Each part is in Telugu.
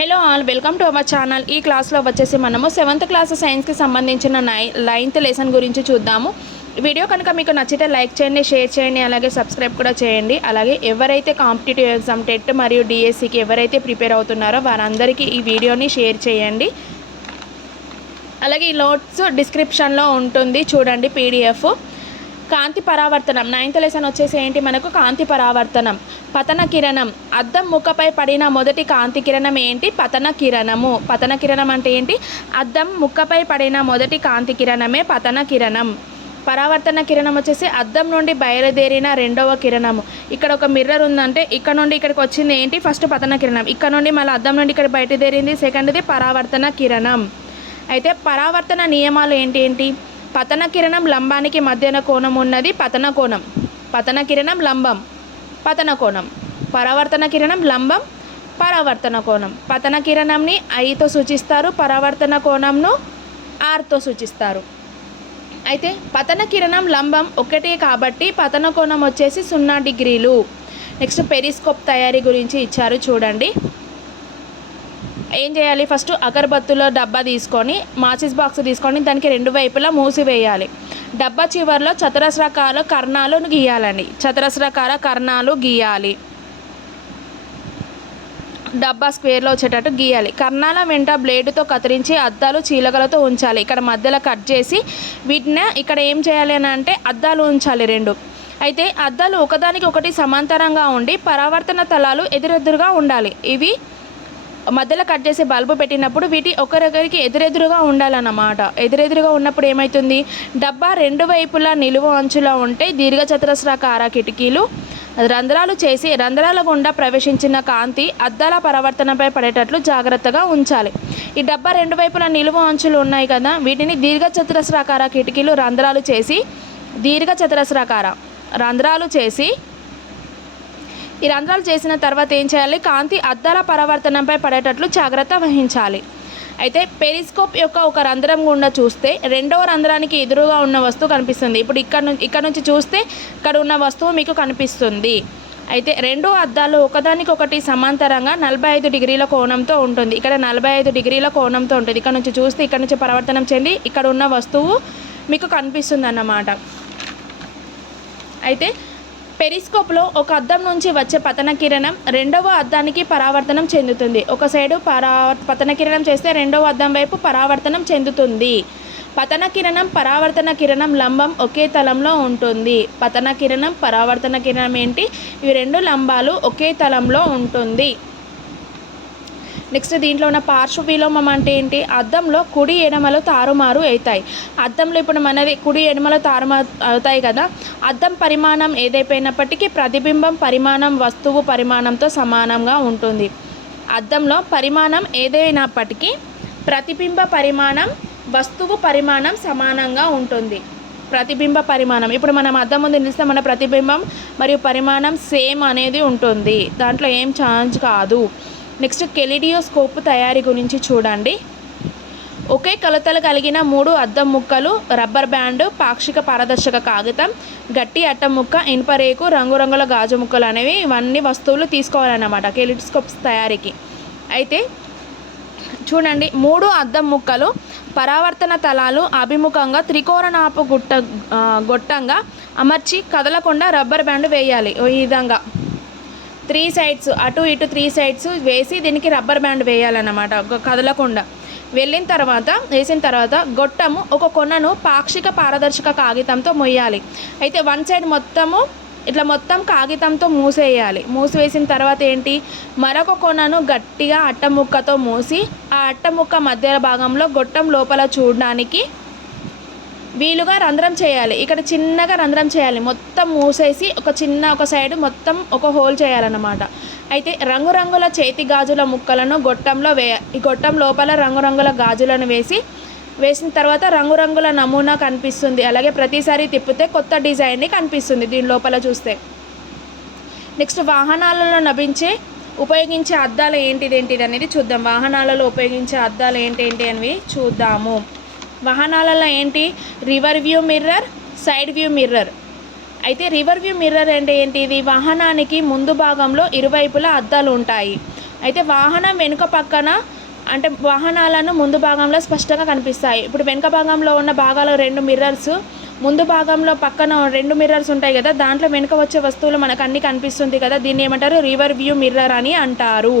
Hello all, welcome to our channel. ఈ క్లాస్లో వచ్చేసి మనము 7th క్లాస్ సైన్స్కి సంబంధించిన 9th లెసన్ గురించి చూద్దాము. వీడియో కనుక మీకు నచ్చితే లైక్ చేయండి, షేర్ చేయండి, అలాగే సబ్స్క్రైబ్ కూడా చేయండి. అలాగే ఎవరైతే కాంపిటేటివ్ ఎగ్జామ్ టెట్ మరియు డిఎస్సికి ఎవరైతే ప్రిపేర్ అవుతున్నారో వారందరికీ ఈ వీడియోని షేర్ చేయండి. అలాగే ఈ నోట్స్ డిస్క్రిప్షన్లో ఉంటుంది, చూడండి పీడిఎఫ్. కాంతి పరావర్తనం 9th లెసన్ వచ్చేసి ఏంటి మనకు? కాంతి పరావర్తనం. పతన కిరణం. అద్దం ముక్కపై పడిన మొదటి కాంతి కిరణం ఏంటి? పతన కిరణము. పతన కిరణం అంటే ఏంటి? అద్దం ముక్కపై పడిన మొదటి కాంతి కిరణమే పతన కిరణం. పరావర్తన కిరణం వచ్చేసి అద్దం నుండి బయలుదేరిన రెండవ కిరణము. ఇక్కడ ఒక మిర్రర్ ఉందంటే ఇక్కడ నుండి ఇక్కడికి వచ్చింది ఏంటి? ఫస్ట్ పతన కిరణం. ఇక్కడ నుండి మళ్ళీ అద్దం నుండి ఇక్కడ బయలుదేరింది సెకండ్ది పరావర్తన కిరణం. అయితే పరావర్తన నియమాలు ఏంటి? పతన కిరణం లంబానికి మధ్యన కోణం ఉన్నది పతన కోణం. పతన కిరణం లంబం, పతన కోణం. పరావర్తన కిరణం లంబం, పరావర్తన కోణం. పతన కిరణంని ఐతో సూచిస్తారు, పరావర్తన కోణంను ఆర్తో సూచిస్తారు. అయితే పతన కిరణం లంబం ఒకటే కాబట్టి పతన కోణం వచ్చేసి 0 డిగ్రీలు. నెక్స్ట్ పెరిస్కోప్ తయారీ గురించి ఇచ్చారు, చూడండి. ఏం చేయాలి? ఫస్ట్ అగరబత్తులో డబ్బా తీసుకొని, మాచిస్ బాక్స్ తీసుకొని దానికి 2 వైపులా మూసివేయాలి. డబ్బా చివరిలో చతురస్రాకార కర్ణాలు గీయాలండి. చతురస్రాకార కర్ణాలు గీయాలి. డబ్బా స్క్వేర్లో వచ్చేటట్టు గీయాలి. కర్ణాల వెంట బ్లేడుతో కత్తిరించి అద్దాలు చీలకలతో ఉంచాలి. ఇక్కడ మధ్యలో కట్ చేసి వీటిని ఇక్కడ ఏం చేయాలి అని అంటే అద్దాలు ఉంచాలి 2. అయితే అద్దాలు ఒకదానికి ఒకటి సమాంతరంగా ఉండి పరావర్తన తలాలు ఎదురెదురుగా ఉండాలి. ఇవి మధ్యలో కట్ చేసి బల్బు పెట్టినప్పుడు వీటి ఒకరికొకరికి ఎదురెదురుగా ఉండాలన్నమాట. ఎదురెదురుగా ఉన్నప్పుడు ఏమవుతుంది? డబ్బా 2 వైపులా నిలువు అంచులో ఉంటే దీర్ఘచతురస్రాకార కిటికీలు రంధ్రాలు చేసి రంధ్రాల గుండా ప్రవేశించిన కాంతి అద్దాల పరావర్తనపై పడేటట్లు జాగ్రత్తగా ఉంచాలి. ఈ డబ్బా 2 వైపులా నిలువు అంచులు ఉన్నాయి కదా, వీటిని దీర్ఘచతురస్రాకార కిటికీలు రంధ్రాలు చేసి ఈ రంధ్రాలు చేసిన తర్వాత ఏం చేయాలి? కాంతి అద్దాల పరావర్తనంపై పడేటట్లు జాగ్రత్త వహించాలి. అయితే పెరిస్కోప్ యొక్క ఒక రంధ్రం గుండా చూస్తే రెండవ రంధ్రానికి ఎదురుగా ఉన్న వస్తువు కనిపిస్తుంది. ఇప్పుడు ఇక్కడ నుంచి చూస్తే ఇక్కడ ఉన్న వస్తువు మీకు కనిపిస్తుంది. అయితే 2 అద్దాలు ఒకదానికొకటి సమాంతరంగా 45 డిగ్రీల కోణంతో ఉంటుంది. ఇక్కడ 45 డిగ్రీల కోణంతో ఉంటుంది. ఇక్కడ నుంచి చూస్తే ఇక్కడ నుంచి పరావర్తనం చెంది ఇక్కడ ఉన్న వస్తువు మీకు కనిపిస్తుంది అన్నమాట. అయితే పెరిస్కోప్లో ఒక అద్దం నుంచి వచ్చే పతన కిరణం రెండవ అద్దానికి పరావర్తనం చెందుతుంది. ఒక సైడు పతన కిరణం చేస్తే రెండవ అద్దం వైపు పరావర్తనం చెందుతుంది. పతన కిరణం పరావర్తన కిరణం లంబం ఒకే తలంలో ఉంటుంది. పతన కిరణం పరావర్తన కిరణం ఏంటి? ఇవి 2 లంబాలు ఒకే తలంలో ఉంటుంది. నెక్స్ట్ దీంట్లో ఉన్న పార్శ్వ విలోమం అంటే ఏంటి? అద్దంలో కుడి ఎడమలు తారుమారు అవుతాయి. అద్దంలో ఇప్పుడు మనది కుడి ఎడమలు తారుమారు అవుతాయి కదా, అద్దం పరిమాణం ఏదైపోయినప్పటికీ ప్రతిబింబం పరిమాణం వస్తువు పరిమాణంతో సమానంగా ఉంటుంది. అద్దంలో పరిమాణం ఏదైనప్పటికీ ప్రతిబింబ పరిమాణం వస్తువు పరిమాణం సమానంగా ఉంటుంది. ప్రతిబింబ పరిమాణం ఇప్పుడు మనం అద్దం ముందు నిలిస్తే మన ప్రతిబింబం మరియు పరిమాణం సేమ్ అనేది ఉంటుంది, దాంట్లో ఏం ఛాన్స్ కాదు. నెక్స్ట్ కెలిడియోస్కోప్ తయారీ గురించి చూడండి. ఒకే కొలతలు కలిగిన 3 అద్దం ముక్కలు, రబ్బర్ బ్యాండ్, పాక్షిక పారదర్శక కాగితం, గట్టి అట్ట ముక్క, ఇనుపరేకు, రంగురంగుల గాజు ముక్కలు అనేవి ఇవన్నీ వస్తువులు తీసుకోవాలన్నమాట కెలిడియోస్కోప్స్ తయారీకి. అయితే చూడండి, 3 అద్దం ముక్కలు పరావర్తన తలాలు అభిముఖంగా త్రికోణాపు గొట్టంగా అమర్చి కదలకుండా రబ్బర్ బ్యాండ్ వేయాలి. ఈ విధంగా 3 సైడ్స్ అటు ఇటు 3 సైడ్స్ వేసి దీనికి రబ్బర్ బ్యాండ్ వేయాలన్నమాట కదలకుండా. వేసిన తర్వాత గొట్టము ఒక కొనను పాక్షిక పారదర్శక కాగితంతో మొయ్యాలి. అయితే 1 సైడ్ మొత్తము ఇట్లా మొత్తం కాగితంతో మూసేయాలి. మూసివేసిన తర్వాత ఏంటి? మరొక కొనను గట్టిగా అట్టముక్కతో మూసి ఆ అట్టముక్క మధ్య భాగంలో గొట్టం లోపల చూడడానికి వీలుగా రంధ్రం చేయాలి. ఇక్కడ చిన్నగా రంధ్రం చేయాలి. మొత్తం మూసేసి ఒక సైడ్ మొత్తం ఒక హోల్ చేయాలన్నమాట. అయితే రంగురంగుల చేతి గాజుల ముక్కలను ఈ గొట్టం లోపల రంగురంగుల గాజులను వేసిన తర్వాత రంగురంగుల నమూనా కనిపిస్తుంది. అలాగే ప్రతిసారి తిప్పితే కొత్త డిజైన్ని కనిపిస్తుంది దీని లోపల చూస్తే. నెక్స్ట్ వాహనాలలో ఉపయోగించే అద్దాలు ఏంటిది అనేది చూద్దాం. వాహనాలలో ఉపయోగించే అద్దాలు ఏంటి అనేవి చూద్దాము. వాహనాలలో ఏంటి? River view mirror, side view mirror. అయితే రివర్ వ్యూ మిర్రర్ అంటే ఏంటి? ఇది వాహనానికి ముందు భాగంలో ఇరువైపులా అద్దాలు ఉంటాయి. అయితే వాహనం వెనుక పక్కన అంటే వాహనాలను ముందు భాగంలో స్పష్టంగా కనిపిస్తాయి. ఇప్పుడు వెనుక భాగంలో ఉన్న భాగాలు 2 మిర్రర్స్, ముందు భాగంలో పక్కన 2 మిర్రర్స్ ఉంటాయి కదా, దాంట్లో వెనుక వచ్చే వస్తువులు మనకు అన్నీ కనిపిస్తుంది కదా, దీన్ని ఏమంటారు? రివర్ వ్యూ మిర్రర్ అని అంటారు.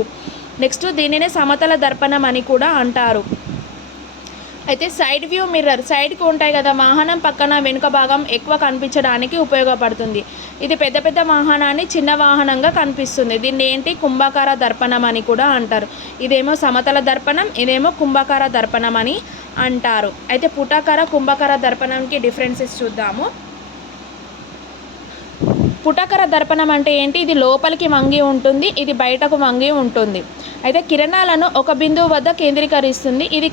నెక్స్ట్ దీనినే సమతల దర్పణం అని కూడా అంటారు. అయితే సైడ్ వ్యూ మిర్రర్ సైడ్కి ఉంటాయి కదా, వాహనం పక్కన వెనుక భాగం ఎక్కువ కనిపించడానికి ఉపయోగపడుతుంది. ఇది పెద్ద పెద్ద వాహనాన్ని చిన్న వాహనంగా కనిపిస్తుంది. దీన్ని ఏంటి? కుంభాకార దర్పణం అని కూడా అంటారు. ఇదేమో సమతల దర్పణం, ఇదేమో కుంభాకార దర్పణం అని అంటారు. అయితే పుటాకార కుంభాకార దర్పణంకి డిఫరెన్సెస్ చూద్దాము. పుటాకార దర్పణం అంటే ఏంటి? ఇది లోపలికి వంగి ఉంటుంది, ఇది బయటకు వంగి ఉంటుంది. అయితే కిరణాలను ఒక బిందువు వద్ద కేంద్రీకరిస్తుంది, ఇది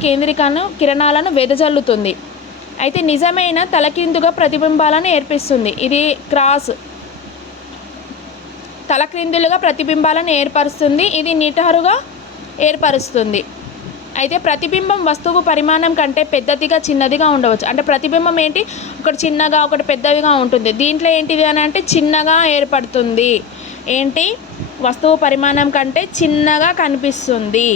కిరణాలను వెదజల్లుతుంది. అయితే నిజమైన తలకిందుగా ప్రతిబింబాలను ఏర్పిస్తుంది, ఇది క్రాస్. తలక్రిందులుగా ప్రతిబింబాలను ఏర్పరుస్తుంది, ఇది నిటారుగా ఏర్పరుస్తుంది. అయితే ప్రతిబింబం వస్తువు పరిమాణం కంటే పెద్దదిగా చిన్నదిగా ఉండవచ్చు. అంటే ప్రతిబింబం ఏంటి? ఒకటి చిన్నగా ఒకటి పెద్దదిగా ఉంటుంది. దీంట్లో ఏంటిది అని అంటే చిన్నగా ఏర్పడుతుంది. ఏంటి? వస్తువు పరిమాణం కంటే చిన్నగా కనిపిస్తుంది.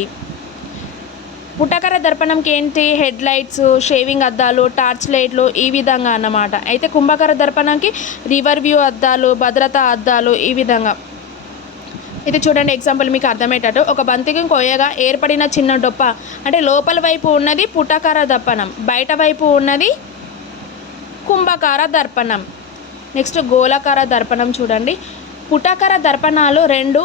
పుటాకార దర్పణంకి ఏంటి? హెడ్ లైట్స్, షేవింగ్ అద్దాలు, టార్చ్ లైట్లు ఈ విధంగా అన్నమాట. అయితే కుంభాకార దర్పణంకి రివర్ వ్యూ అద్దాలు, భద్రతా అద్దాలు ఈ విధంగా. ఇది చూడండి, ఎగ్జాంపుల్ మీకు అర్థమయ్యేటట్టు. ఒక బంతికి కొయ్యగా ఏర్పడిన చిన్న డొప్ప అంటే లోపల వైపు ఉన్నది పుటాకార దర్పణం, బయట వైపు ఉన్నది కుంభాకార దర్పణం. నెక్స్ట్ గోళాకార దర్పణం చూడండి. పుటాకార దర్పణాలు 2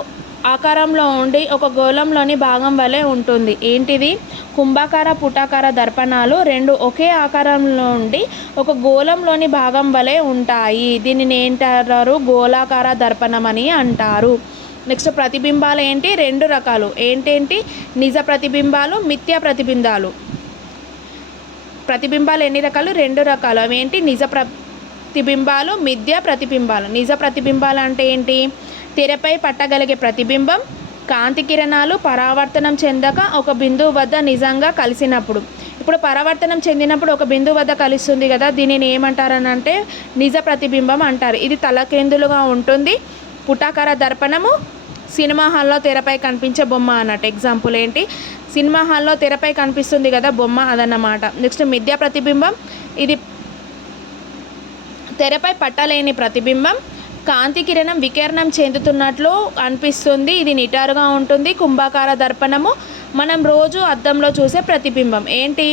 ఆకారంలో ఉండి ఒక గోళంలోని భాగం వలె ఉంటుంది. ఏంటిది? కుంభాకార పుటాకార దర్పణాలు 2 ఒకే ఆకారంలో ఉండి ఒక గోళంలోని భాగం వలె ఉంటాయి. దీనిని ఏంటారు? గోళాకార దర్పణం అని అంటారు. నెక్స్ట్ ప్రతిబింబాలు ఏంటి? 2 రకాలు. ఏంటేంటి? నిజ ప్రతిబింబాలు, మిథ్యా ప్రతిబింబాలు. ప్రతిబింబాలు ఎన్ని రకాలు? 2 రకాలు. అవి ఏంటి? నిజ ప్రతిబింబాలు, మిథ్యా ప్రతిబింబాలు. నిజ ప్రతిబింబాలు అంటే ఏంటి? తెరపై పట్టగలిగే ప్రతిబింబం, కాంతి కిరణాలు పరావర్తనం చెందక ఒక బిందువు వద్ద నిజంగా కలిసినప్పుడు. ఇప్పుడు పరావర్తనం చెందినప్పుడు ఒక బిందువు వద్ద కలుస్తుంది కదా, దీనిని ఏమంటారని అంటే నిజ ప్రతిబింబం అంటారు. ఇది తలకేందులుగా ఉంటుంది. పుటాకార దర్పణము సినిమా హాల్లో తెరపై కనిపించే బొమ్మ అన్నట్టు. ఎగ్జాంపుల్ ఏంటి? సినిమా హాల్లో తెరపై కనిపిస్తుంది కదా బొమ్మ, అదన్నమాట. నెక్స్ట్ మిథ్యా ప్రతిబింబం, ఇది తెరపై పట్టలేని ప్రతిబింబం, కాంతి కిరణం వికిరణం చెందుతున్నట్లు అనిపిస్తుంది, ఇది నిటారుగా ఉంటుంది. కుంభాకార దర్పణము మనం రోజు అద్దంలో చూసే ప్రతిబింబం. ఏంటి?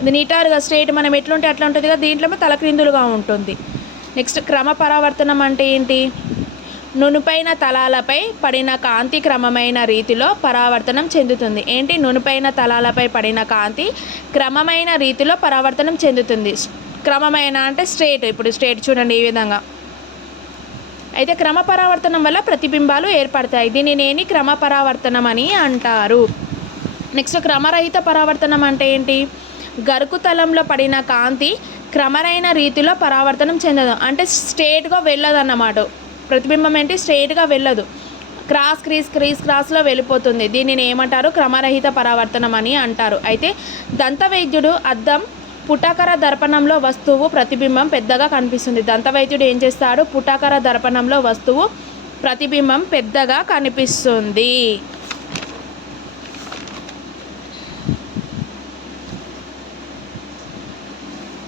ఇది నిటారుగా స్ట్రైట్, మనం ఎట్లుంటే అట్లా ఉంటుంది కదా, దీంట్లో తలక్రిందులుగా ఉంటుంది. నెక్స్ట్ క్రమ పరావర్తనం అంటే ఏంటి? నునుపైన తలాలపై పడిన కాంతి క్రమమైన రీతిలో పరావర్తనం చెందుతుంది. ఏంటి? నునుపైన తలాలపై పడిన కాంతి క్రమమైన రీతిలో పరావర్తనం చెందుతుంది. క్రమమైన అంటే స్ట్రేట్. ఇప్పుడు స్ట్రేట్ చూడండి ఈ విధంగా. అయితే క్రమ పరావర్తనం వల్ల ప్రతిబింబాలు ఏర్పడతాయి. దీనిని క్రమ పరావర్తనం అని అంటారు. నెక్స్ట్ క్రమరహిత పరావర్తనం అంటే ఏంటి? గరుకు తలంలో పడిన కాంతి క్రమమైన రీతిలో పరావర్తనం చెందదు, అంటే స్ట్రేట్గా వెళ్ళదన్నమాట. ప్రతిబింబం ఏంటి? స్ట్రైట్గా వెళ్ళదు, క్రాస్లో వెళ్ళిపోతుంది. దీనిని ఏమంటారు? క్రమరహిత పరావర్తనం అని అంటారు. అయితే దంతవైద్యుడు అద్దం పుటాకార దర్పణంలో వస్తువు ప్రతిబింబం పెద్దగా కనిపిస్తుంది. దంతవైద్యుడు ఏం చేస్తాడు? పుటాకార దర్పణంలో వస్తువు ప్రతిబింబం పెద్దగా కనిపిస్తుంది.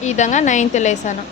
ఈ విధంగా 9th లెసన్.